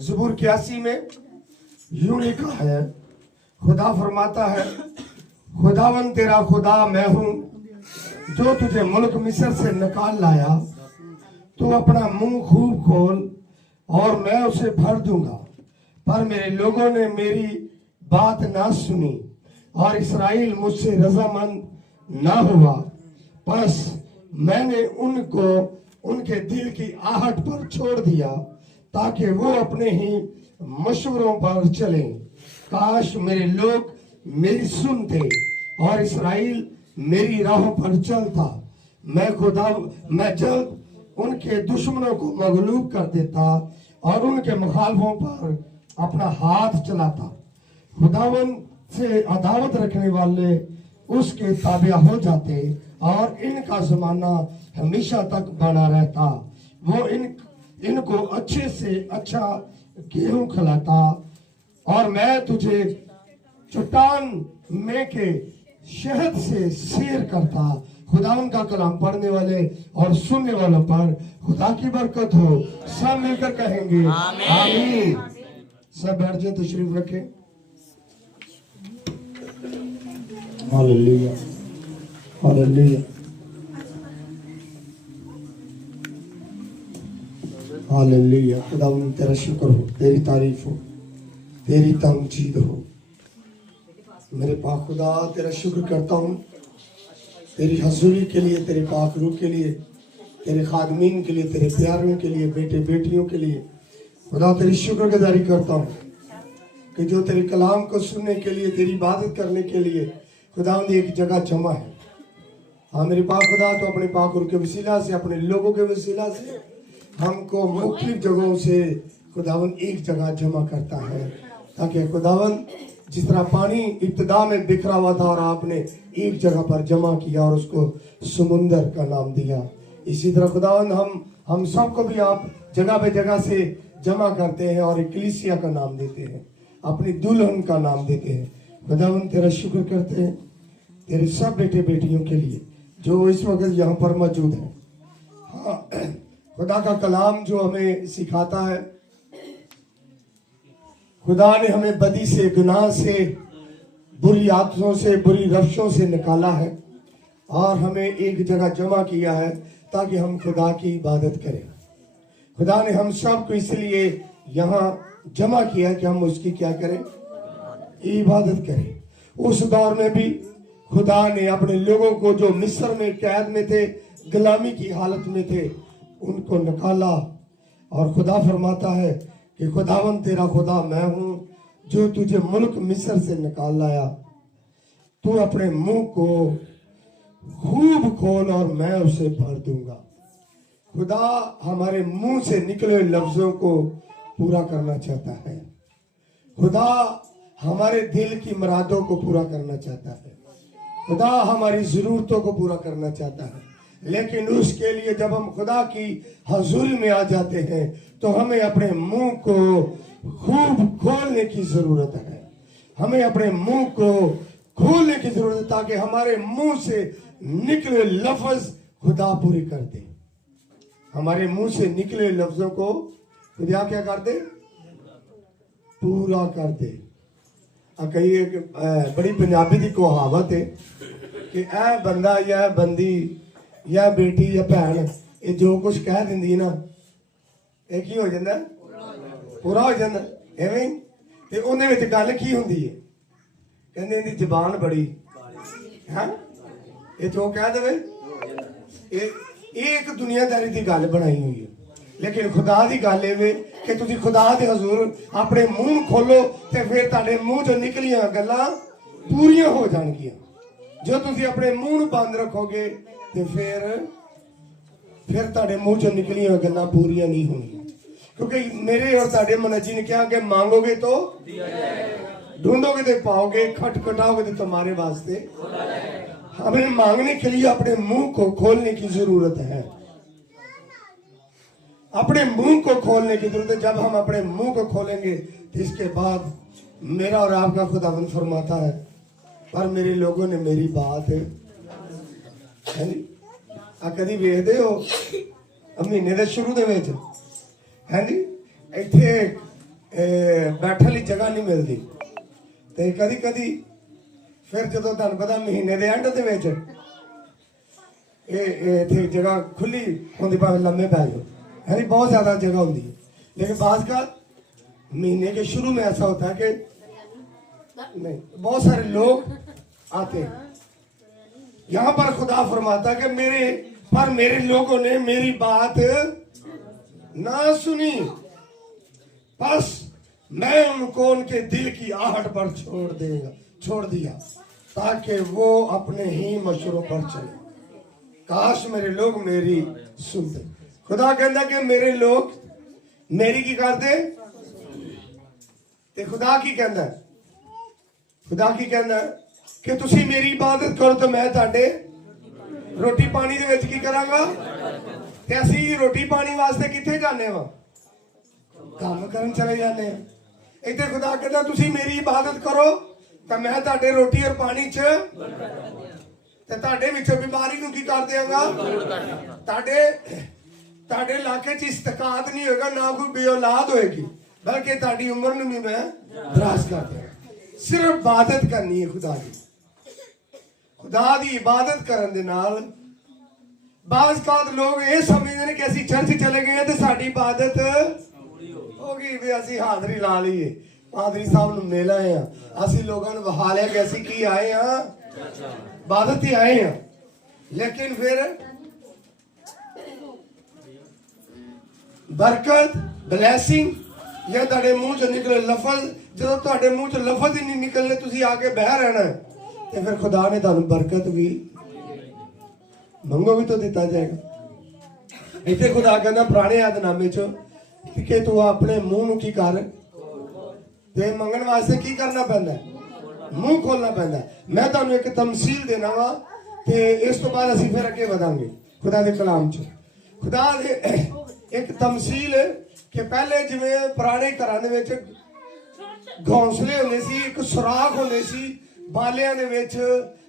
ज़बूर 81 में यूं लिखा है, खुदा फरमाता है, खुदावन तेरा खुदा मैं हूं जो तुझे मुल्क मिस्र से निकाल लाया। तू अपना मुंह खूब खोल और मैं उसे भर दूंगा। पर मेरे लोगों ने मेरी बात ना सुनी और इसराइल मुझसे रजामंद ना हुआ। बस मैंने उनको उनके दिल की आहट पर छोड़ दिया ताकि वो अपने ही मशवरों पर चलें। काश मेरे लोग मेरी सुनते और इसराइल मेरी राहों पर चलता। मैं जल्द उनके दुश्मनों को मगलूब कर देता और उनके मुखालफों पर अपना हाथ चलाता। खुदावन से अदावत रखने वाले उसके ताबिया हो जाते और इनका जमाना हमेशा तक बना रहता। वो इनको अच्छे से अच्छा गेहूं खिलाता और मैं तुझे चट्टान में के शहद से सैर करता। खुदावन का कलाम पढ़ने वाले और सुनने वालों पर खुदा की बरकत हो। सब मिलकर कहेंगे आमीन। सब बैठ जाए, तशरीफ रखें। Hallelujah, hallelujah, hallelujah. खुदावन तेरा शुक्र हो, तेरी तारीफ हो, तेरी तमजीद हो। मेरे पाक खुदा तेरा शुक्र करता हूँ तेरी हजूरी के लिए, तेरे पाक रूह के लिए, तेरे खादमीन के लिए, तेरे प्यारों के लिए, बेटे बेटियों के लिए। खुदा तेरी शुक्रगुजारी करता हूँ कि जो तेरे कलाम को सुनने के लिए, तेरी इबादत करने के लिए खुदावंद एक जगह जमा है। हाँ मेरे पाक खुदा, तो अपने पाक रूह के वसीला से, अपने लोगों के वसीला से हमको मुख्तलिफ जगहों से खुदावंद एक जगह जमा करता है, ताकि खुदावंद जिस तरह पानी इब्तिदा में बिखरा हुआ था और आपने एक जगह पर जमा किया और उसको समुंदर का नाम दिया, इसी तरह खुदावंद हम सबको भी आप जगह पे जगह से जमा करते हैं और इक्लीसिया का नाम देते हैं, अपनी दुल्हन का नाम देते हैं। खुदावंद तेरा शुक्र करते हैं तेरे सब बेटे बेटियों के लिए जो इस वक्त यहाँ पर मौजूद है। हाँ, खुदा का कलाम जो हमें सिखाता है, खुदा ने हमें बदी से, गुनाह से, बुरी आदतों से, बुरी रफ्शों से निकाला है और हमें एक जगह जमा किया है ताकि हम खुदा की इबादत करें। खुदा ने हम सब को इसलिए यहाँ जमा किया है कि हम उसकी क्या करें, इबादत करें। उस दौर में भी खुदा ने अपने लोगों को जो मिस्र में कैद में थे, गुलामी की हालत में थे, उनको निकाला। और खुदा फरमाता है कि खुदावन तेरा खुदा मैं हूं जो तुझे मुल्क मिस्र से निकाल लाया। तू अपने मुंह को खूब खोल और मैं उसे भर दूंगा। खुदा हमारे मुंह से निकले लफ्जों को पूरा करना चाहता है। खुदा हमारे दिल की मुरादों को पूरा करना चाहता है। खुदा हमारी जरूरतों को पूरा करना चाहता है, लेकिन उसके लिए जब हम खुदा की हजूरी में आ जाते हैं तो हमें अपने मुंह को खूब खोलने की जरूरत है। हमें अपने मुंह को खोलने की जरूरत है ताकि हमारे मुंह से निकले लफ्ज खुदा पूरी कर दे। हमारे मुंह से निकले लफ्जों को खुदा क्या कर दे, पूरा कर दे। कही बड़ी पंजाबी की कहावत है कि ऐ बंदा या बंदी या बेटी या भैन ये जो कुछ कह देंदी ना, ਇਹ ਕੀ ਹੋ ਜਾਂਦਾ, ਪੂਰਾ ਹੋ ਜਾਂਦਾ। ਐਵੇਂ ਤੇ ਉਹਦੇ ਵਿੱਚ ਗੱਲ ਕੀ ਹੁੰਦੀ ਹੈ, ਕਹਿੰਦੇ ਇਹਦੀ ਜ਼ਬਾਨ ਬੜੀ ਹੈ, ਇਹ ਜੋ ਕਹਿ ਦੇਵੇ ਇਹ ਇੱਕ ਦੁਨੀਆਦਾਰੀ ਦੀ ਗੱਲ ਬਣਾਈ ਹੋਈ ਹੈ। ਲੇਕਿਨ ਖੁਦਾ ਦੀ ਗੱਲ ਇਹ ਵੇ ਕਿ ਤੁਸੀਂ ਖੁਦਾ ਦੇ ਹਜ਼ੂਰ ਆਪਣੇ ਮੂੰਹ ਖੋਲੋ ਤੇ ਫਿਰ ਤੁਹਾਡੇ ਮੂੰਹ ਚੋਂ ਨਿਕਲੀਆਂ ਗੱਲਾਂ ਪੂਰੀਆਂ ਹੋ ਜਾਣਗੀਆਂ। ਜੋ ਤੁਸੀਂ ਆਪਣੇ ਮੂੰਹ ਨੂੰ ਬੰਦ ਰੱਖੋਗੇ ਤੇ ਫਿਰ ਤੁਹਾਡੇ ਮੂੰਹ ਚੋਂ ਨਿਕਲੀਆਂ ਗੱਲਾਂ ਪੂਰੀਆਂ ਨਹੀਂ ਹੋਣਗੀਆਂ। क्योंकि मेरे और ताड़े मनजी ने क्या कि मांगोगे तो ढूंढोगे तो पाओगे, खटखटाओगे तो तुम्हारे वास्ते। हमें मांगने के लिए अपने मुंह को खोलने की जरूरत है। अपने मुंह को खोलने की जरूरत है। जब हम अपने मुंह को खोलेंगे तो इसके बाद मेरा और आपका खुदावंद फरमाता है, पर मेरे लोगों ने मेरी बात कभी वेखते हो महीने के शुरू है जी, इतने बैठने की जगह नहीं मिलती। ते कदी कदी फिर जो तुहानूं पता महीने के एंड दे विच इत्थे जगह खुली होंदी, भावें लम्मे पै जाओ, है नहीं, बहुत ज़्यादा जगह होती है। लेकिन बाज़ का महीने के शुरू में ऐसा होता है कि नहीं, बहुत सारे लोग आते हैं। यहाँ पर खुदा फरमाता है कि मेरे लोगों ने मेरी बात ना सुनी, बस मैं उनको उनके दिल की आहट पर छोड़ दिया ताकि वो अपने ही मशवरों पर चले। काश मेरे लोग मेरी सुनते। खुदा कहता कि मेरे लोग मेरी की करते ते खुदा की कहता है, खुदा की कहता है कि तुसी मेरी इबादत करो तो मैं ताडे रोटी पानी दे विच की करांगा। ते असीं रोटी पानी वास्ते किथे जाने वा? काम करन चले जाने हैं। इत्थे खुदा कहता तुसी मेरी इबादत करो तो मैं ताडे रोटी और पानी च ते ताडे विचों बीमारी नूं की कर देंगा। ताडे इलाके च इस्तकात नहीं होगा, ना कोई बेऔलाद होएगी, बल्कि ताडी उम्र नूं भी मैं दराज कर देंगा। सिर्फ इबादत करनी है खुदा की। खुदा दी इबादत करन दे नाल बाज़ कात लोग ये समझते हैं कि असीं चर्च चले गए तो साडी इबादत होगी, भी असीं हाज़री ला लीए, पादरी साहब नूं मिल आए हैं, असीं लोगों ने बहा लिया कि असीं की आए हैं, इबादत ही आए हैं। लेकिन फिर बरकत ब्लैसिंग या तुहाडे मुंह च निकले लफज, जो तुहाडे मुंह च लफज ही नहीं निकलने, तुसीं आके बह रहना है, तो फिर खुदा ने तुहानूं बरकत भी मंगो भी तो दिता जाएगा। इत्थे खुदा कहंदा पुराने यादनामे च कि तू अपने मुंह नूं की कर, ते मंगण वास्ते की करना पैंदा है? मुंह खोलना पैंदा है। मैं तुहानूं एक तमसील देना वा ते इस तो बाद असीं फिर अगे वधांगे खुदा दे कलाम च। खुदा दे एक तमसील कि पहले जिवें पुराने घरां दे विच घोंसले हुंदे सी, एक सुराख हुंदे सी बालियां दे विच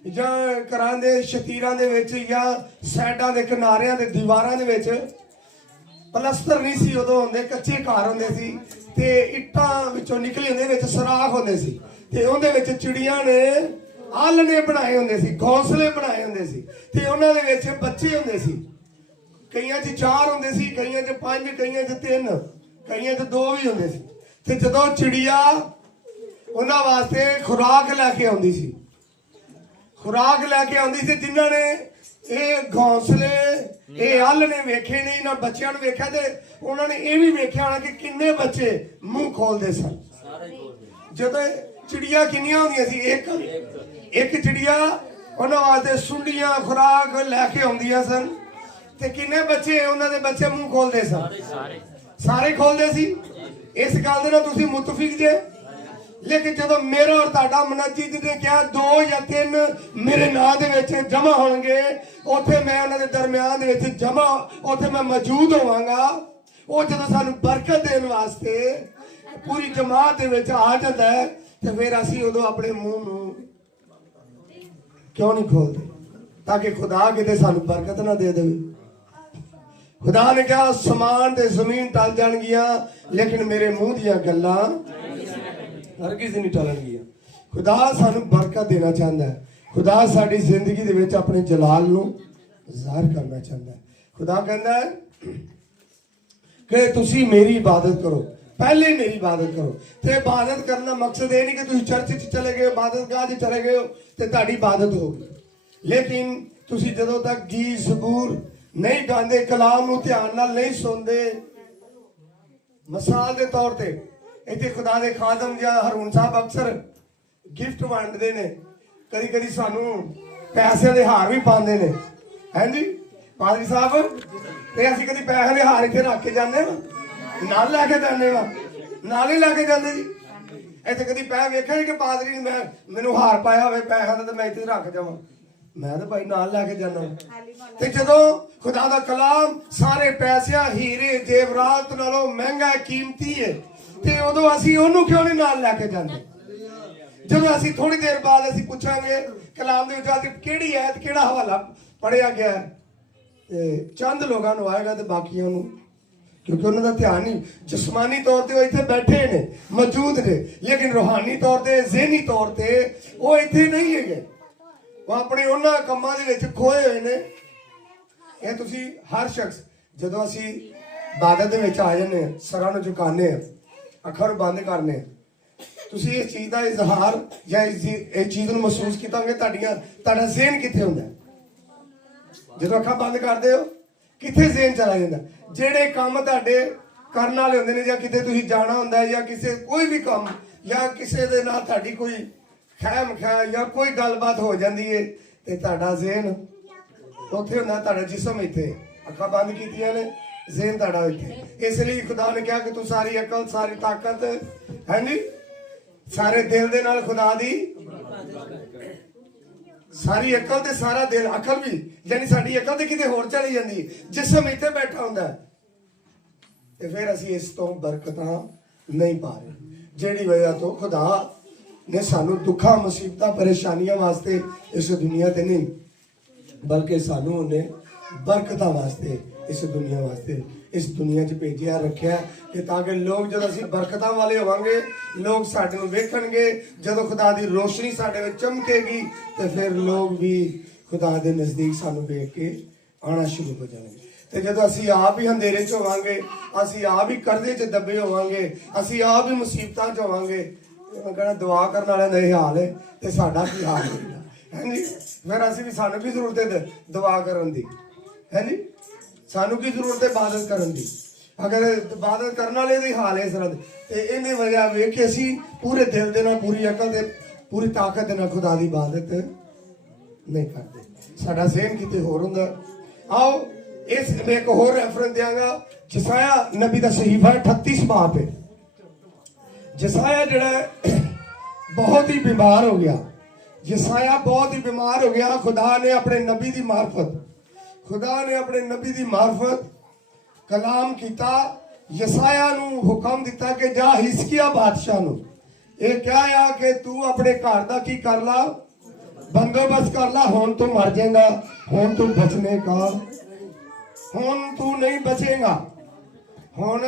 ਜਾਂ ਘਰਾਂ ਦੇ ਸ਼ਤੀਰਾਂ ਦੇ ਵਿੱਚ ਜਾਂ ਸਾਈਡਾਂ ਦੇ ਕਿਨਾਰਿਆਂ ਦੇ ਦੀਵਾਰਾਂ ਦੇ ਵਿੱਚ ਪਲਸਤਰ ਨਹੀਂ ਸੀ ਉਦੋਂ ਹੁੰਦੇ, ਕੱਚੇ ਘਰ ਹੁੰਦੇ ਸੀ ਤੇ ਇੱਟਾਂ ਵਿੱਚੋਂ ਨਿਕਲੇ ਹੁੰਦੇ, ਵਿੱਚ ਸੁਰਾਖ ਹੁੰਦੇ ਸੀ ਤੇ ਉਹਦੇ ਵਿੱਚ ਚਿੜੀਆਂ ਨੇ ਆਲਣੇ ਬਣਾਏ ਹੁੰਦੇ ਸੀ, ਘੋਂਸਲੇ ਬਣਾਏ ਹੁੰਦੇ ਸੀ ਤੇ ਉਹਨਾਂ ਦੇ ਵਿੱਚ ਬੱਚੇ ਹੁੰਦੇ ਸੀ। ਕਈਆਂ 'ਚ 4 ਹੁੰਦੇ ਸੀ, ਕਈਆਂ 'ਚ 5, ਕਈਆਂ 'ਚ 3, ਕਈਆਂ 'ਚ 2 ਵੀ ਹੁੰਦੇ ਸੀ। ਤੇ ਜਦੋਂ ਚਿੜੀਆ ਉਹਨਾਂ ਵਾਸਤੇ ਖੁਰਾਕ ਲੈ ਕੇ ਆਉਂਦੀ ਸੀ, खुराक लैके आती थी, जिन्होंने ये घोंसले ये आलने वेखे नहीं, इन्होंने बच्चों ने वेख्या ते उन्होंने ये भी वेख्या होना कि किन्ने बच्चे मुंह खोलते सन। जदों चिड़िया किन्नियां होंदियां सी? एक चिड़िया उन्होंने वास्ते सुंडियां खुराक लैके आउंदियां सन ते किन्ने बच्चे उन्होंने दे बच्चे मुंह खोलते सन? सारे खोलते सी। इस गल दे नाल तुसीं मुतफिक जे। लेकिन जो मेरा और तुहाडा मुनज्जिद ने कहा 2 या 3 मेरे नां दे विच जमा होणगे, उत्थे मैं उन्हां दे दरम्यान दे विच जमा, उत्थे मैं मौजूद होवांगा। वो जदों सानूं बरकत देण वास्ते पूरी जमात दे विच आ जांदा है ते फिर असीं उदों अपने मूंह नूं क्यों नहीं खोलदे ताकि खुदा किते सानूं बरकत ना दे देवे। खुदा ने कहा आसमान ते जमीन टल जाणगियां लेकिन मेरे मुंह दीयां गल्लां हरगिज़ नहीं टलणगियां। खुदा सानू बरकत देना चाहता है। खुदा साडी जिंदगी दे विच अपने जलाल नूं ज़ाहिर करना चाहता है। खुदा कहता है कि तुसी मेरी इबादत करो, पहले मेरी इबादत करो। ते इबादत करना मकसद ये नहीं कि तुसी चर्च च चले गए, इबादत गाह च चले गए हो ते तुहाडी इबादत होगी। लेकिन तुसी जदों तक गीत सबूर नहीं गांदे, कलाम नूं ध्यान नाल नहीं सुनदे, मिसाल के तौर पर इत्थे खुदा दे खादम या हरून साहब अक्सर गिफ्ट वंडदे ने, कदी कदी सानू पैसे दे हार भी पाते ने, हैं जी पादरी साहब, ते असीं कदी पैसे दे हार इत्थे रख के जाने नाल लैके जाने वा, नाल ही लैके जाते जी। इत्थे कदी पैसे वेखे कि पादरी ने मैनू हार पाया होवे पैसा दा ते मैं इत्थे रख जावां, मैं तो भाई नाल लैके जाना। ते जदों खुदा दा कलाम सारे पैसिਆਂ हीरे जेवरात नालों महंगा कीमती है ते उदों असीं ओनू क्यों नहीं नाल लैके जांदे? जदों असीं थोड़ी देर बाद असीं पुछांगे कलाम दे विच किहड़ी आयत किहड़ा हवाला पढ़िया गया है, ते चंद लोगां नूं आएगा ते बाकियां नूं क्योंकि उन्होंने ध्यान नहीं जिस्मानी तौर पर इतने बैठे ने मौजूद ने, लेकिन रूहानी तौर पर ज़हनी तौर पर वो इतने नहीं है, वो अपने उन्होंने कामों के विच खोए हुए ने। ये तुसी हर शख्स जदों असी इबादत दे विच आ जाने सरां नूं झुकाने अखां नूं बंद करने, तुसी इस चीज़ का इजहार या इस चीज़ नूं महसूस कीता होवे तुहाडा ज़हन कित्थे हुंदा है? जदों अखां बंद करदे हो कित्थे ज़हन चला जांदा? ਜਿਹੜੇ ਕੰਮ ਤੁਹਾਡੇ ਕਰਨ ਵਾਲੇ ਹੁੰਦੇ ਨੇ ਜਾਂ ਕਿਤੇ ਤੁਸੀਂ ਜਾਣਾ ਹੁੰਦਾ ਜਾਂ ਕਿਸੇ ਕੋਈ ਵੀ ਕੰਮ ਜਾਂ ਕਿਸੇ ਦੇ ਨਾਲ ਤੁਹਾਡੀ ਕੋਈ ਖੈਮ ਖੈ ਜਾਂ ਕੋਈ ਗੱਲਬਾਤ ਹੋ ਜਾਂਦੀ ਹੈ ਤੇ ਤੁਹਾਡਾ ਜ਼ਿਹਨ ਉੱਥੇ ਹੁੰਦਾ, ਤੁਹਾਡਾ ਜਿਸਮ ਇੱਥੇ, ਅੱਖਾਂ ਬੰਦ ਕੀਤੀਆਂ ਨੇ ਜ਼ਿਹਨ ਤੁਹਾਡਾ ਇੱਥੇ। ਇਸ ਲਈ ਖੁਦਾ ਨੇ ਕਿਹਾ ਕਿ ਤੂੰ ਸਾਰੀ ਅਕਲ ਸਾਰੀ ਤਾਕਤ ਹੈ ਨੀ ਸਾਰੇ ਦਿਲ ਦੇ ਨਾਲ ਖੁਦਾ ਦੀ सारी अकल ते सारा दिल, अकल भी यानी साड़ी अकल ते किते होर चली जाती, जिसम इत्थे बैठा हुंदा ते फिर असी इस तो बरकतां नहीं पा रहे, जिहड़ी वजह तो खुदा ने सानू दुखा मुसीबतां परेशानियां वास्ते इस दुनिया ते नहीं बल्कि सानू उन्हें बरकतां वास्ते इस दुनिया वास्ते इस दुनिया च भेजिया रखिया कि ताकि लोग जब असी बरकतां वाले होवांगे लोग साडे नूं वेखणगे, जदों खुदा दी रोशनी साडे विच चमकेगी तो फिर लोग भी खुदा दे नज़दीक सानू वेख के आना शुरू हो जाएंगे। तो जदों असी आप ही अंधेरे च होवांगे, असी आप ही कर्जे च दबे होवांगे, असी आप ही मुसीबतां च होवांगे, कहना दुआ करने वाले दा यह हाल है तो साडा की हाल होगा है जी। फिर असी भी सानू की जरूरत है दुआ करन दी है जी, सानू की जरूरत है इबादत करन दी। अगर इबादत करने वाले दी हाल है इस तरह ते इन्हें वजह वेख के असी पूरे दिल दे नाल पूरी अकल ते पूरी ताकत दे नाल खुदा दी इबादत नहीं करते, साडा ज़हन किते होर हुंदा। आओ इस मैं एक होर रेफरेंस देंगा, जसाया नबी दा सहीफा 38 बाब है। जसाया जिहड़ा बहुत ही बीमार हो गया, जसाया बहुत ही बीमार हो गया। खुदा ने अपने नबी दी मार्फत खुदा ने अपने नबी दी मार्फत कलाम किया, यसाया नूं हुक्म दिता कि जा हिजकिया बादशाह नूं ये क्या आ कि तू अपने घर दा की कर ला बंदोबस्त कर ला, हुण तू मर जाएगा, हुण तू बचने का हुण तू नहीं बचेगा, हुण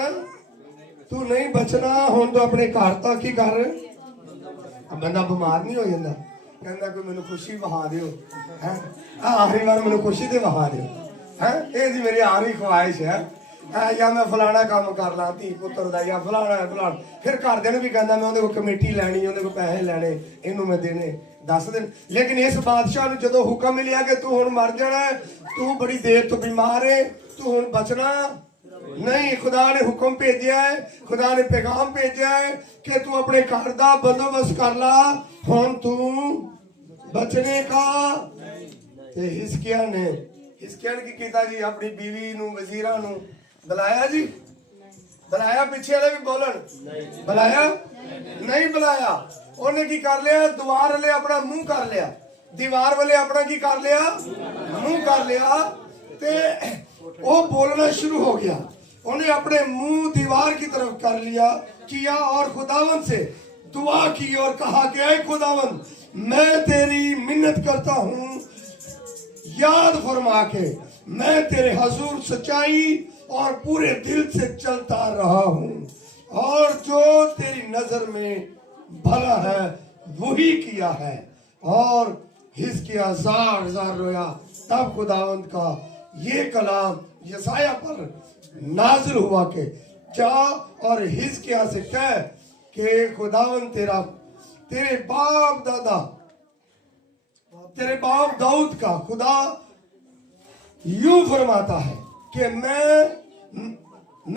तू नहीं बचना, हुण तू अपने घर दा की कर। बंदा बीमार नहीं हो जाता, कहता कोई मैनू खुशी वहा दिओ है, आखिरी बार मैनू खुशी तो वहा दिओ है, ये जी मेरी आखिरी ख्वाहिश है, या मैं फलाना काम कर ला धी पुत्र का या फलाना फलाना। फिर घरदे ने भी कहता मैं उहदे कोल कमेटी लैनी, उहदे कोल पैसे लैने, इनू मैं देने 10 दिन। लेकिन इस बादशाह नूं जदों हुक्म मिलिया कि तू हुण मर जाना है, तू बड़ी देर तो बीमार है, तू हुण बचना नहीं। खुदा ने हुक्म भेजा है, खुदा ने पैगाम भेजा है कि तू अपने घर का बंदोबस्त कर ला, हुण तू बचने का। हिजकिया ने की कीता जी, अपनी बीवी नूं वजीरां नूं बुलाया जी, बुलाया, पीछे वाले भी बोलन बुलाया नहीं बुलाया, उन्हें की कर लिया, दीवार वाले अपना मुंह कर लिया, दीवार वाले अपना की कर लिया मुंह कर लिया, ते वो बोलना शुरू हो गया, उन्हें अपने मुंह दीवार की तरफ कर लिया किया और खुदावन से दुआ की और कहा कि ऐ खुदावन मैं तेरी मिन्नत करता हूं, याद फरमा के मैं तेरे हजूर सच्चाई और पूरे दिल से चलता रहा हूं, और जो तेरी नजर में भला है वही किया है। और हिजकिया जार रोया, तब खुदावंद का ये कलाम यसाया पर नाजिल हुआ कि जा और हिजकिया से कह कि खुदावंद तेरे बाप दाऊद का खुदा यूं फरमाता है कि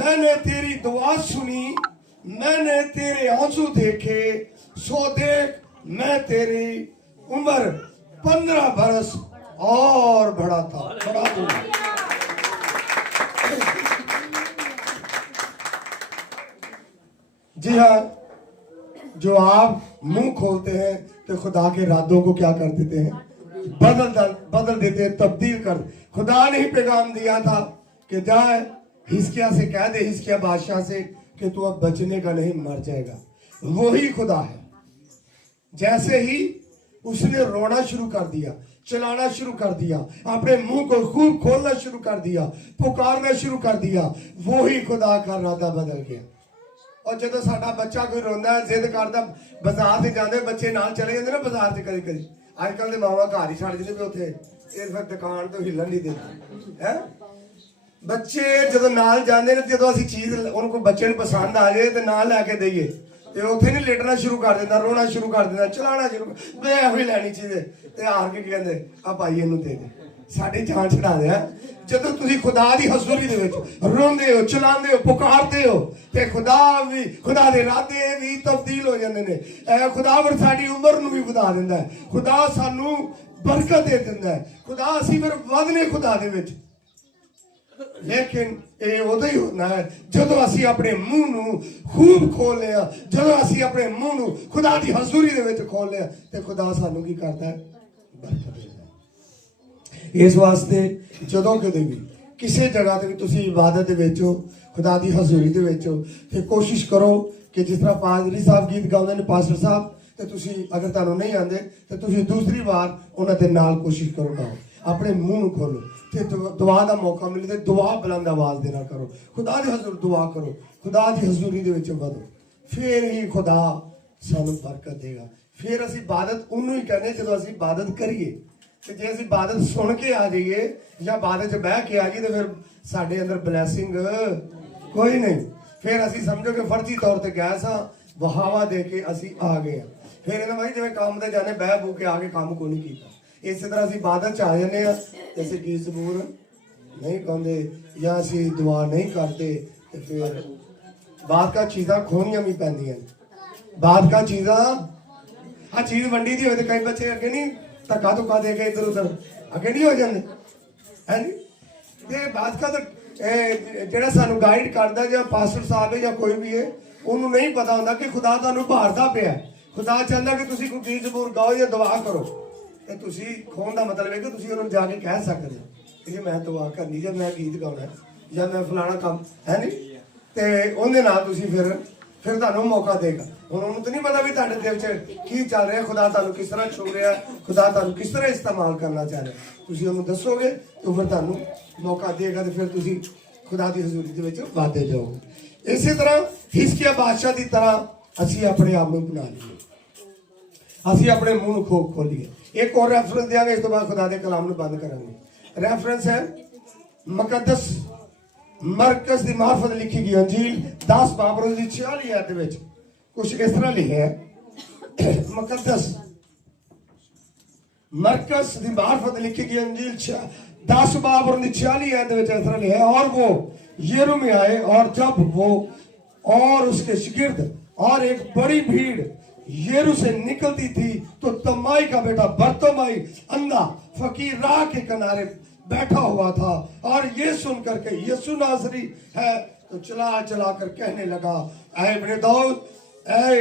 मैंने तेरी दुआ सुनी, मैंने तेरे आंसू देखे, सो देख मैं तेरी उम्र 15 बरस और बढ़ाता दूंगा। जी हाँ, जो आप मुंह खोलते हैं तो खुदा के इरादों को क्या कर देते हैं, बदल देते हैं, तब्दील कर। खुदा ने ही पैगाम दिया था कि जाए हिजकिया से कह दे, हिजकिया बादशाह से कि तू अब बचने का नहीं, मर जाएगा। वही खुदा है। जैसे ही उसने रोना शुरू कर दिया, चलाना शुरू कर दिया, अपने मुंह को खूब खोलना शुरू कर दिया, पुकारना शुरू कर दिया, वो ही खुदा का इरादा बदल गया। और जो साडा बच्चा कोई रोंदा जिद करदा बाजार से जाते बच्चे नाल चले जाते ना बाजार से, कभी कभी अजकल के मावा घर ही छड़ देते उथे, फिर दुकान तो हिलन नहीं देते है। बच्चे जो नाल जाते हैं, जो असी चीज उनको बच्चे को पसंद आ जाए तो नाल लैके दईए तो उथे नहीं लेटना शुरू कर देता, रोना शुरू कर देता, चलाना शुरू मैं एहो ही लैनी चीज ते हार के कहते आ भाई इनू दे दे, साडी जान छड़ा दे। ਜਦੋਂ ਤੁਸੀਂ ਖੁਦਾ ਦੀ ਹਜ਼ੂਰੀ ਦੇ ਵਿੱਚ ਰੋਂਦੇ ਹੋ, ਚਲਾਉਂਦੇ ਹੋ, ਪੁਕਾਰਦੇ ਹੋ ਤੇ ਖੁਦਾ ਦੇ ਇਰਾਦੇ ਵੀ ਤਬਦੀਲ ਹੋ ਜਾਂਦੇ ਨੇ। ਖੁਦਾਵਰ ਸਾਡੀ ਉਮਰ ਨੂੰ ਵੀ ਵਧਾ ਦਿੰਦਾ ਹੈ, ਖੁਦਾ ਸਾਨੂੰ ਬਰਕਤ ਦੇ ਦਿੰਦਾ ਹੈ, ਖੁਦਾ ਅਸੀਂ ਫਿਰ ਵਧਨੇ ਖੁਦਾ ਦੇ ਵਿੱਚ। ਲੇਕਿਨ ਇਹ ਉਦੋਂ ਹੀ ਹੋਣਾ ਹੈ ਜਦੋਂ ਅਸੀਂ ਆਪਣੇ ਮੂੰਹ ਨੂੰ ਖੂਬ ਖੋਲ੍ਹਦੇ ਹਾਂ, ਜਦੋਂ ਅਸੀਂ ਆਪਣੇ ਮੂੰਹ ਨੂੰ ਖੁਦਾ ਦੀ ਹਜ਼ੂਰੀ ਦੇ ਵਿੱਚ ਖੋਲ੍ਹਦੇ ਹਾਂ ਤੇ ਖੁਦਾ ਸਾਨੂੰ ਕੀ ਕਰਦਾ ਹੈ? ਬਰਕਤ ਦਿੰਦਾ ਹੈ। ਇਸ ਵਾਸਤੇ ਜਦੋਂ ਕਦੇ ਵੀ ਕਿਸੇ ਜਗ੍ਹਾ ਤੇ ਵੀ ਤੁਸੀਂ ਇਬਾਦਤ ਦੇ ਵਿੱਚ ਹੋ, ਖੁਦਾ ਦੀ ਹਜ਼ੂਰੀ ਦੇ ਵਿੱਚ ਹੋ, ਤੇ ਕੋਸ਼ਿਸ਼ ਕਰੋ ਕਿ ਜਿਸ ਤਰ੍ਹਾਂ ਪਾਦਰੀ ਸਾਹਿਬ ਗੀਤ ਗਾਉਂਦੇ ਨੇ, ਪਾਸਟਰ ਸਾਹਿਬ, ਤੇ ਤੁਸੀਂ ਅਗਰ ਤੁਹਾਨੂੰ ਨਹੀਂ ਆਉਂਦੇ ਤੇ ਤੁਸੀਂ ਦੂਸਰੀ ਵਾਰ ਉਹਨਾਂ ਦੇ ਨਾਲ ਕੋਸ਼ਿਸ਼ ਕਰੋ ਗਾਓ। ਆਪਣੇ ਮੂੰਹ ਨੂੰ ਖੋਲੋ ਤੇ ਦੁਆ ਦਾ ਮੌਕਾ ਮਿਲੇ ਤੇ ਦੁਆ ਬੁਲੰਦ ਆਵਾਜ਼ ਦੇ ਨਾਲ ਕਰੋ, ਖੁਦਾ ਦੀ ਹਜ਼ੂਰ ਦੁਆ ਕਰੋ, ਖੁਦਾ ਦੀ ਹਜ਼ੂਰੀ ਦੇ ਵਿੱਚ ਵਧੋ, ਫਿਰ ਹੀ ਖੁਦਾ ਸਾਨੂੰ ਬਰਕਤ ਦੇਗਾ। ਫਿਰ ਅਸੀਂ ਇਬਾਦਤ ਉਹਨੂੰ ਹੀ ਕਹਿੰਦੇ ਜਦੋਂ ਅਸੀਂ ਇਬਾਦਤ ਕਰੀਏ। ਤੇ ਜੇ ਅਸੀਂ ਇਬਾਦਤ ਸੁਣ ਕੇ ਆ ਜਾਈਏ ਜਾਂ ਇਬਾਦਤ 'ਚ ਬਹਿ ਕੇ ਆ ਜਾਈਏ ਤੇ ਫਿਰ ਸਾਡੇ ਅੰਦਰ ਬਲੈਸਿੰਗ ਕੋਈ ਨਹੀਂ। ਫਿਰ ਅਸੀਂ ਸਮਝੋ ਕਿ ਫਰਜ਼ੀ ਤੌਰ ਤੇ ਗਏ ਸਾਂ, ਵਹਾਵਾ ਦੇ ਕੇ ਅਸੀਂ ਆ ਗਏ ਹਾਂ। ਫਿਰ ਇਹਨਾਂ ਬਾਈ ਜਿਵੇਂ ਕੰਮ ਤੇ ਜਾਣੇ ਬਹਿ ਬੂ ਕੇ ਆ ਕੇ ਕੰਮ ਕੋਈ ਨਹੀਂ ਕੀਤਾ। ਇਸੇ ਤਰ੍ਹਾਂ ਅਸੀਂ ਇਬਾਦਤ 'ਚ ਆ ਜਾਂਦੇ ਹਾਂ ਤੇ ਅਸੀਂ ਗੀਤ ਜ਼ਬੂਰ ਨਹੀਂ ਗਾਉਂਦੇ ਜਾਂ ਅਸੀਂ ਦੁਆ ਨਹੀਂ ਕਰਦੇ ਤੇ ਫਿਰ ਬਾਅਦ ਕਾ ਚੀਜ਼ਾਂ ਖੋਣੀਆਂ ਵੀ ਪੈਂਦੀਆਂ ਨੇ। ਬਾਅਦ ਕਾ ਚੀਜ਼ਾਂ ਆ ਚੀਜ਼ ਵੰਡੀ ਦੀ ਹੋਏ ਤੇ ਕਈ ਬੱਚੇ ਅੱਗੇ ਨਹੀਂ ਧੱਕਾ ਧੁੱਕਾ ਦੇ ਕੇ ਇੱਧਰ ਉੱਧਰ ਅੱਗੇ ਨਹੀਂ ਹੋ ਜਾਂਦੇ ਹੈ ਜੀ। ਤੇ ਬਾਅਦ ਕਾ ਜਿਹੜਾ ਸਾਨੂੰ ਗਾਈਡ ਕਰਦਾ ਜਾਂ ਪਾਸਟਰ ਸਾਹਿਬ ਹੈ ਜਾਂ ਕੋਈ ਵੀ ਹੈ, ਉਹਨੂੰ ਨਹੀਂ ਪਤਾ ਹੁੰਦਾ ਕਿ ਖੁਦਾ ਤੁਹਾਨੂੰ ਭਾਰਦਾ ਪਿਆ। ਖੁਦਾ ਚਾਹੁੰਦਾ ਕਿ ਤੁਸੀਂ ਕੋਈ ਗੀਤ ਜ਼ਬੂਰ ਗਾਓ ਜਾਂ ਦੁਆ ਕਰੋ। ਤੇ ਤੁਸੀਂ ਖੋਣ ਦਾ ਮਤਲਬ ਹੈ ਕਿ ਤੁਸੀਂ ਉਹਨੂੰ ਜਾ ਕੇ ਕਹਿ ਸਕਦੇ ਹੋ ਕਿ ਮੈਂ ਦੁਆ ਕਰਨੀ ਜਾਂ ਮੈਂ ਗੀਤ ਗਾਉਣਾ ਜਾਂ ਮੈਂ ਫਲਾਣਾ ਕੰਮ ਹੈ ਨਹੀਂ, ਤੇ ਉਹਦੇ ਨਾਲ ਤੁਸੀਂ ਫਿਰ ਤੁਹਾਨੂੰ ਮੌਕਾ ਦੇਗਾ। ਹੁਣ ਉਹਨੂੰ ਤਾਂ ਨਹੀਂ ਪਤਾ ਵੀ ਤੁਹਾਡੇ ਦਿਲ 'ਚ ਕੀ ਚੱਲ ਰਿਹਾ, ਖੁਦਾ ਤੁਹਾਨੂੰ ਕਿਸ ਤਰ੍ਹਾਂ ਛੂ ਰਿਹਾ, ਖੁਦਾ ਤੁਹਾਨੂੰ ਕਿਸ ਤਰ੍ਹਾਂ ਇਸਤੇਮਾਲ ਕਰਨਾ ਚਾਹ ਰਿਹਾ। ਤੁਸੀਂ ਉਹਨੂੰ ਦੱਸੋਗੇ ਤਾਂ ਫਿਰ ਤੁਹਾਨੂੰ ਮੌਕਾ ਦੇਗਾ ਤੇ ਫਿਰ ਤੁਸੀਂ ਖੁਦਾ ਦੀ ਹਜ਼ੂਰੀ ਦੇ ਵਿੱਚ ਵਧਦੇ ਜਾਓਗੇ। ਇਸੇ ਤਰ੍ਹਾਂ ਹਿਜ਼ਕੀਆ ਬਾਦਸ਼ਾਹ ਦੀ ਤਰ੍ਹਾਂ ਅਸੀਂ ਆਪਣੇ ਆਪ ਨੂੰ ਬਣਾ ਲਈਏ, ਅਸੀਂ ਆਪਣੇ ਮੂੰਹ ਨੂੰ ਖੋਲੀਏ। ਇੱਕ ਹੋਰ ਰੈਫਰੈਂਸ ਦਿਆਂਗੇ, ਇਸ ਤੋਂ ਬਾਅਦ ਖੁਦਾ ਦੇ ਕਲਾਮ ਨੂੰ ਬੰਦ ਕਰਾਂਗੇ। ਰੈਫਰੈਂਸ ਹੈ ਮੁਕੱਦਸ ਮਰਕਜ਼ ਦੀ ਮਾਰਫਤ ਲਿਖੀ ਗਈ ਅੰਜੀਲ 10 ਬਾਬ ਦੀ 46 ਆਇਤ ਵਿੱਚ ਕੁਝ ਇਸ ਤਰ੍ਹਾਂ ਲਿਖਿਆ ਹੈ। ਮੁਕੱਦਸ ਮਰਕਜ਼ ਦੀ ਮਾਰਫਤ ਲਿਖੀ ਗਈ अंजील 10 बाब 46 आयत में इस तरह लिखा है, और वो यरू में आए और जब वो और उसके शिगिर्द और एक बड़ी भीड़ यरू से निकलती थी तो तमाई का बेटा बर्तमाई अंधा फकीर राह के किनारे बैठा हुआ था, और ये सुनकर के यीशु नासरी है तो चला चला कर कहने लगा, ऐ इब्ने दाऊद, ऐ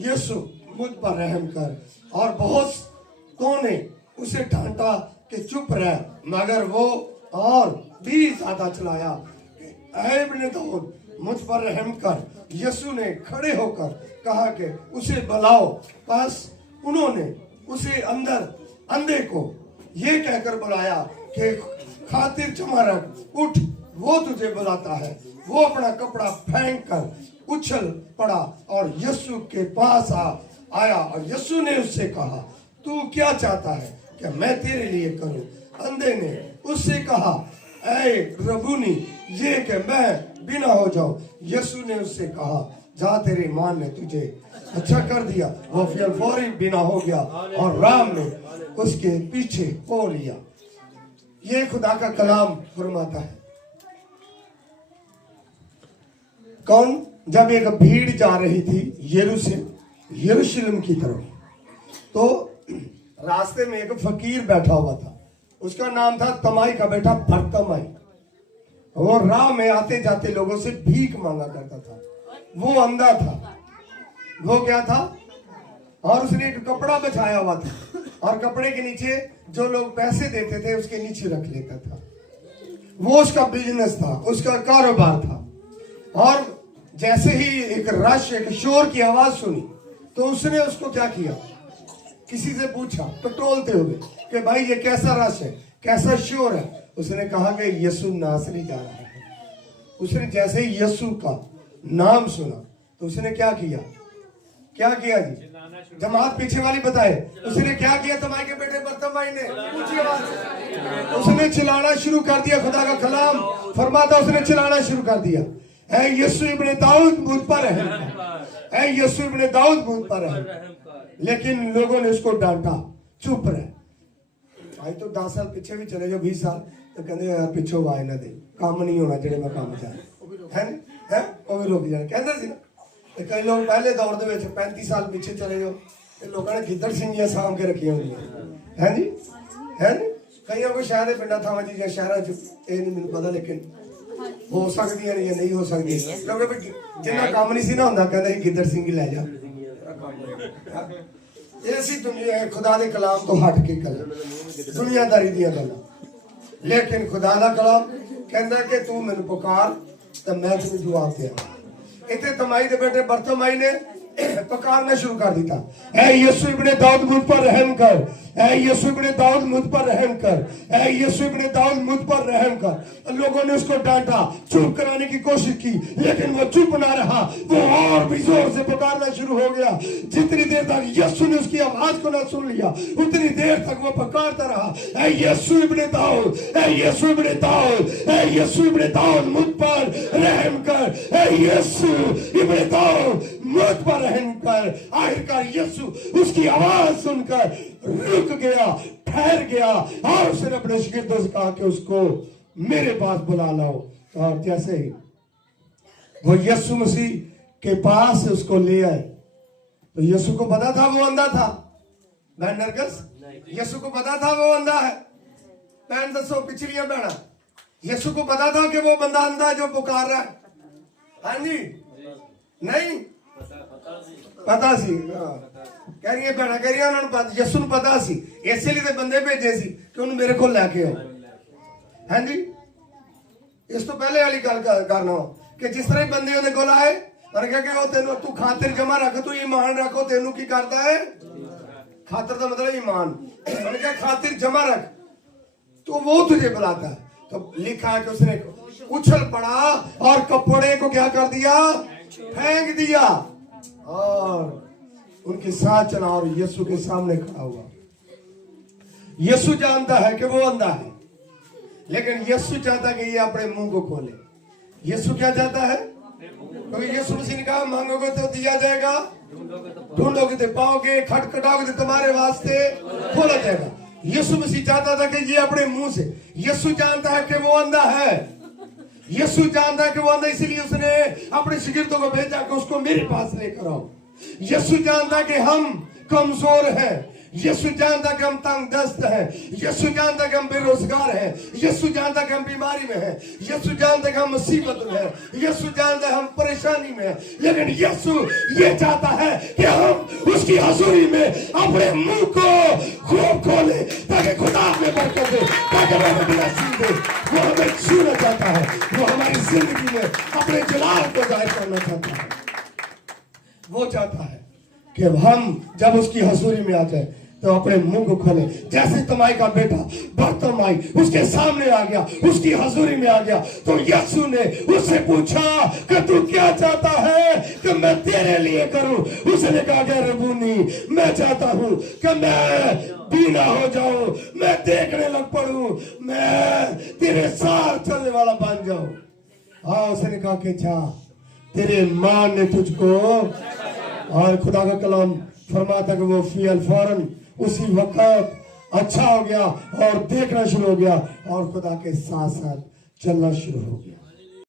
यीशु मुझ पर रहम कर। और बहुतों ने उसे डांटा कि चुप रह, मगर वो और भी ज्यादा चलाया, ऐ इब्ने दाऊद मुझ पर रहम कर। यीशु ने खड़े होकर कहा कि उसे बुलाओ। बस उन्होंने उसे अंधे को ये कहकर बुलाया कि खातिर जमा रख, उठ, वो तुझे बुलाता है। वो अपना कपड़ा फेंक कर उछल पड़ा और यीशु के पास आया, और यीशु ने उससे कहा, तू क्या चाहता है कि मैं तेरे लिए करूं? अंधे ने उससे कहा, ऐ रबूनी, ये कि मैं बिना हो जाऊं। यीशु ने उससे कहा, जा, तेरे ईमान ने तुझे अच्छा कर दिया। वो फिर फौरी बिना हो गया और राम ने उसके पीछे हो लिया। ये खुदा का कलाम फरमाता है। कौन? जब एक भीड़ जा रही थी यरूशलेम की तरफ, तो रास्ते में एक फकीर बैठा हुआ था, उसका नाम था तमाई का बेटा बर्तमाई। वो राह में आते जाते लोगों से भीख मांगा करता था। वो अंधा था। वो क्या था? और उसने एक कपड़ा बिछाया हुआ था, और कपड़े के नीचे जो लोग पैसे देते थे उसके नीचे रख लेता था। वो उसका बिजनेस था, उसका कारोबार था। और जैसे ही एक रश, एक शोर की आवाज सुनी, तो उसने उसको क्या किया किसी से पूछा टटोलते हुए कि भाई ये कैसा रस है, कैसा शोर है। उसने कहा कि यीशु नासरी जा रहा है। उसने जैसे ही यीशु का नाम सुना तो उसने क्या किया, क्या किया जी? जमात पीछे वाली बताए, उसने क्या किया? तमाई के बेटे बर्तमाई ने ऊंची आवाज से उसने चिल्लाना शुरू कर दिया। खुदा का कलाम फरमाता उसने चिल्लाना शुरू कर दिया, ऐ यीशु इब्ने दाऊद मुझ पर रहम कर, ऐ यीशु इब्ने दाऊद मुझ पर रहम कर। लेकिन लोगों ने उसको डांटा, चुप रहे। भाई तो 10 साल पीछे भी चले जाओ, 20 साल तो कहते यार पिछो आवाज ना दे, काम नहीं होना जेड़े मैं काम चाह है वो भी रुक जाने कहते सी ना। ਤੇ ਕਈ ਲੋਕ ਪਹਿਲੇ ਦੌਰ ਦੇ ਵਿੱਚ 35 ਸਾਲ ਪਿੱਛੇ ਚਲੇ ਜਾਓ ਤੇ ਲੋਕਾਂ ਨੇ ਗਿੱਦੜ ਸਿੰਘੀਆਂ ਸਾਂਭ ਕੇ ਰੱਖੀਆਂ ਹੁੰਦੀਆਂ ਹੈ ਜੀ, ਹੈ ਜੀ। ਕਈਆਂ ਕੋਈ ਸ਼ਹਿਰ ਦੇ ਪਿੰਡਾਂ ਥਾਵਾਂ 'ਚ ਜਾਂ ਸ਼ਹਿਰਾਂ 'ਚ ਇਹ ਨਹੀਂ ਮੈਨੂੰ ਪਤਾ, ਲੇਕਿਨ ਹੋ ਸਕਦੀਆਂ ਨੇ ਜਾਂ ਨਹੀਂ ਹੋ ਸਕਦੀਆਂ, ਕਿਉਂਕਿ ਜਿੰਨਾ ਕੰਮ ਨਹੀਂ ਸੀ ਨਾ ਹੁੰਦਾ ਕਹਿੰਦੇ ਸੀ ਗਿੱਦੜ ਸਿੰਘ ਹੀ ਲੈ ਜਾ। ਇਹ ਸੀ ਦੁਨੀਆ ਖੁਦਾ ਦੇ ਕਲਾਮ ਤੋਂ ਹਟ ਕੇ ਗੱਲ, ਦੁਨੀਆਦਾਰੀ ਦੀਆਂ ਗੱਲਾਂ। ਲੇਕਿਨ ਖੁਦਾ ਦਾ ਕਲਾਮ ਕਹਿੰਦਾ ਕਿ ਤੂੰ ਮੈਨੂੰ ਪੁਕਾਰ ਤਾਂ ਮੈਂ ਤੈਨੂੰ ਜਵਾਬ ਦੇਵਾਂ। इतने तमाई के बेटे बर्तमाई ने पुकारना शुरू कर दिया, ऐ यीशु इब्ने दाऊद मुझ पर रहम कर, ऐ यीशु इब्ने दाऊद मुझ पर रहम कर, ऐ यीशु इब्ने दाऊद मुझ पर रहम कर। लोगों ने उसको डांटा, चुप कराने की कोशिश की, लेकिन वो चुप ना रहा, वो और भी जोर से पुकारना शुरू हो गया। जितनी देर तक यीशु ने उसकी आवाज को ना सुन लिया उतनी देर तक वो पुकारता रहा, ऐ यीशु इब्ने दाऊद, ऐ यीशु इब्ने दाऊद, ऐ यीशु इब्ने दाऊद मुझ पर रहम कर, ऐ यीशु इब्ने दाऊद मुझ पर रहम कर। आखिरकार यीशु उसकी आवाज सुनकर रुक गया, ठहर गया और उसने अपने शिगिर्दों से कहा कि उसको मेरे पास बुला लाओ। और जैसे ही वो यीशु मसीह के पास उसको ले आए तो यीशु को पता था वो अंधा था। बहन नरगस, यीशु को पता था वो अंधा है। बहन दसो पिछलियां बहना, यीशु को पता था कि वो बंदा अंधा है जो पुकार रहा है। हाँ जी, नहीं पता सी, कह रही है भैन, कह रही है उन्होंने यीशु ਨੂੰ पता सी, इसलिए तो बंदे भेजे सी कि ਉਹਨੂੰ ਮੇਰੇ ਕੋਲ ਲੈ ਕੇ ਆਓ। हाँ जी, इस तो पहले वाली गल करना कि जिस तरह बंदे ਉਹਦੇ ਕੋਲ ਆਏ और क्या कि ਉਹ ਤੈਨੂੰ तू खातिर जमा रख, तू ईमान रखो, ਤੈਨੂੰ ਕੀ करता है? खातिर का मतलब ईमान। मैंने कहा खातिर जमा रख, तो वो तुझे बुलाता है। तो लिखा है कि उसने उछल पड़ा और कपड़े को क्या कर दिया? फेंक दिया और उनके साथ चला और यीशु के सामने खड़ा हुआ। यीशु जानता है कि वो अंधा है, लेकिन यीशु चाहता है कि ये अपने मुंह को खोले। यीशु क्या चाहता है? क्योंकि यीशु मसीह ने कहा मांगोगे तो दिया जाएगा, ढूंढोगे तो पाओगे, खटखटाओगे तो तुम्हारे वास्ते खोला जाएगा। यीशु मसीह चाहता था कि ये अपने मुंह से, यीशु जानता है कि वो अंधा है, यीशु जानता है कि वो अंधा, इसलिए उसने अपने शिगिर्दों को भेजा कि उसको मेरे पास लेकर आओ। यीशु जानता है कि हम कमजोर हैं, यीशु जानता है कि हम तंग दस्त हैं, यीशु जानता है कि हम बेरोजगार हैं, यीशु जानता है कि हम बीमारी में हैं, यीशु जानता है कि हम मुसीबत में हैं, यीशु जानता है हम परेशानी में हैं। लेकिन यीशु ये चाहता है कि हम उसकी हजूरी में अपने मुंह को खूब खोले ताकि खुदा हमें बरकत दे, ताकि हमें ब्लेसिंग दे। वो हमें छूना चाहता है, वो हमारी जिंदगी में अपने जलाल को जाहिर करना चाहता है। वो चाहता है कि हम जब उसकी हजूरी में आ जाए तो अपने मुंह को खोले। जैसे तमाई का बेटा बर्तमाई उसके सामने आ गया, उसकी हजूरी में आ गया, तो यीशु ने उससे पूछा कि तू क्या चाहता है कि मैं तेरे लिए करूं? उसने कहा कि रबूनी, मैं चाहता हूं कि मैं बीना हो जाऊं, मैं देखने लग पड़ूं, मैं तेरे साथ चलने वाला बन जाऊं। हाँ, उसने कहा कि जा, तेरे मां ने तुझको, और खुदा का कलाम फरमाता कि वो फौरन उसी वक्त अच्छा हो गया और देखना शुरू हो गया और खुदा के साथ साथ चलना शुरू हो गया।